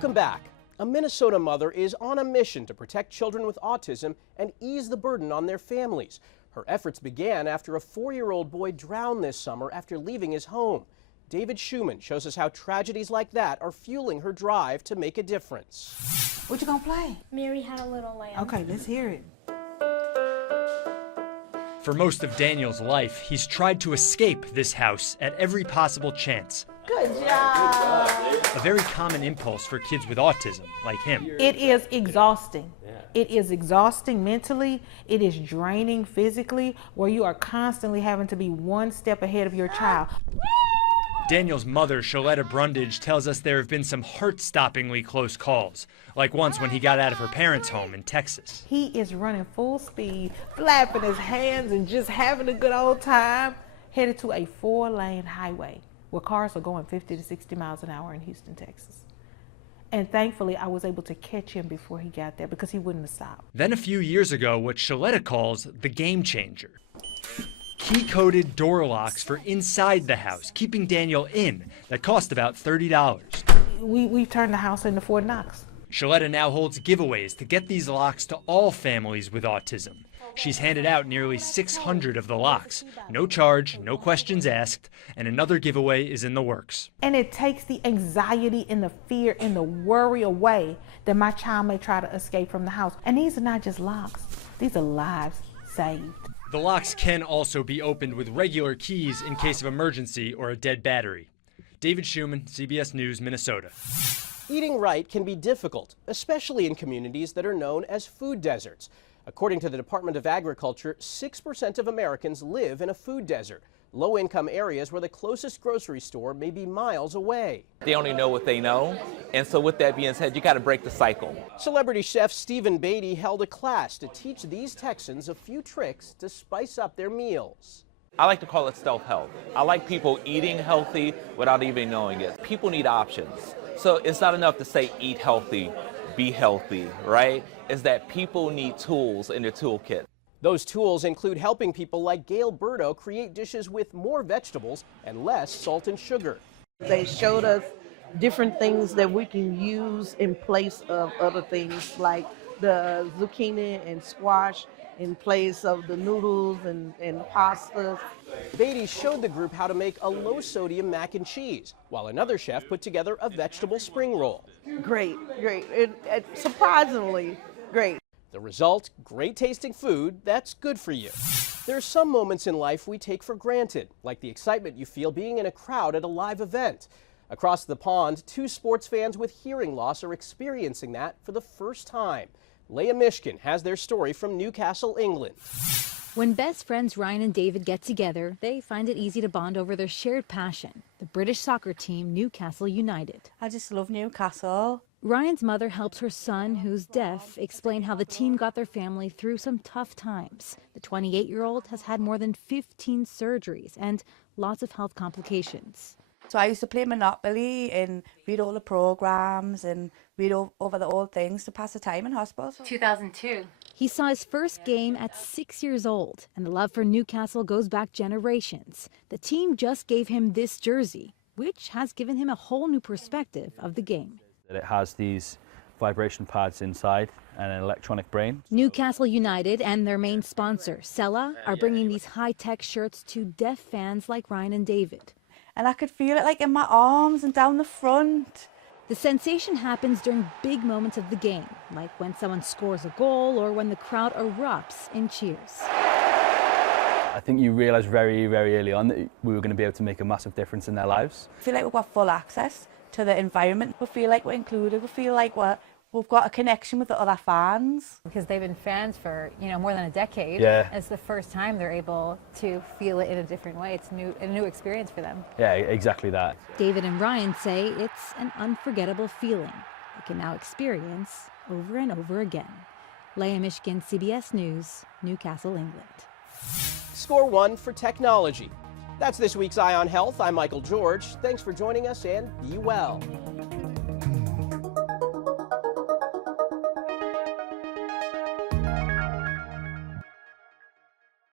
Welcome back. A Minnesota mother is on a mission to protect children with autism and ease the burden on their families. Her efforts began after a 4-year-old boy drowned this summer after leaving his home. David Schumann shows us how tragedies like that are fueling her drive to make a difference. What you gonna play? Mary Had a Little Lamb. Okay, let's hear it. For most of Daniel's life, he's tried to escape this house at every possible chance. Good job. A very common impulse for kids with autism, like him. It is exhausting. It is exhausting mentally. It is draining physically, where you are constantly having to be one step ahead of your child. Daniel's mother, Shaletta Brundage, tells us there have been some heart-stoppingly close calls, like once when he got out of her parents' home in Texas. He is running full speed, flapping his hands and just having a good old time, headed to a 4-lane highway where cars are going 50 to 60 miles an hour in Houston, Texas. And thankfully, I was able to catch him before he got there because he wouldn't have stopped. Then a few years ago, what Shaletta calls the game changer. Key-coded door locks for inside the house, keeping Daniel in, that cost about $30. We turned the house into Fort Knox. Shaletta now holds giveaways to get these locks to all families with autism. She's handed out nearly 600 of the locks. No charge, no questions asked, and another giveaway is in the works. And it takes the anxiety and the fear and the worry away that my child may try to escape from the house. And these are not just locks, these are lives saved. The locks can also be opened with regular keys in case of emergency or a dead battery. David Schumann, CBS News, Minnesota. Eating right can be difficult, especially in communities that are known as food deserts. According to the Department of Agriculture, 6% of Americans live in a food desert, low-income areas where the closest grocery store may be miles away. They only know what they know, and so with that being said, you got to break the cycle. Celebrity chef Stephen Beatty held a class to teach these Texans a few tricks to spice up their meals. I like to call it stealth health. I like people eating healthy without even knowing it. People need options. So it's not enough to say eat healthy, be healthy, right? It's that people need tools in their toolkit. Those tools include helping people like Gail Burdo create dishes with more vegetables and less salt and sugar. They showed us different things that we can use in place of other things like the zucchini and squash in place of the noodles and pastas. Beatty showed the group how to make a low-sodium mac and cheese, while another chef put together a vegetable spring roll. Great, great, surprisingly great. The result, great-tasting food that's good for you. There are some moments in life we take for granted, like the excitement you feel being in a crowd at a live event. Across the pond, 2 sports fans with hearing loss are experiencing that for the first time. Leah Mishkin has their story from Newcastle, England. When best friends Ryan and David get together, they find it easy to bond over their shared passion, the British soccer team Newcastle United. I just love Newcastle. Ryan's mother helps her son, who's deaf, explain how the team got their family through some tough times. The 28-year-old has had more than 15 surgeries and lots of health complications. So I used to play Monopoly and read all the programs and read over the old things to pass the time in hospital. 2002. He saw his first game at 6 years old, and the love for Newcastle goes back generations. The team just gave him this jersey, which has given him a whole new perspective of the game. It has these vibration pads inside and an electronic brain. Newcastle United and their main sponsor, Sella, are bringing these high-tech shirts to deaf fans like Ryan and David. And I could feel it like in my arms and down the front. The sensation happens during big moments of the game, like when someone scores a goal or when the crowd erupts in cheers. I think you realise very, very early on that we were going to be able to make a massive difference in their lives. I feel like we've got full access to the environment. We feel like we're included. We feel like we've got a connection with the other fans. Because they've been fans for, more than a decade. Yeah. It's the first time they're able to feel it in a different way. It's a new experience for them. Yeah, exactly that. David and Ryan say it's an unforgettable feeling they can now experience over and over again. Leah Mishkin, CBS News, Newcastle, England. Score 1 for technology. That's this week's Eye on Health. I'm Michael George. Thanks for joining us and be well.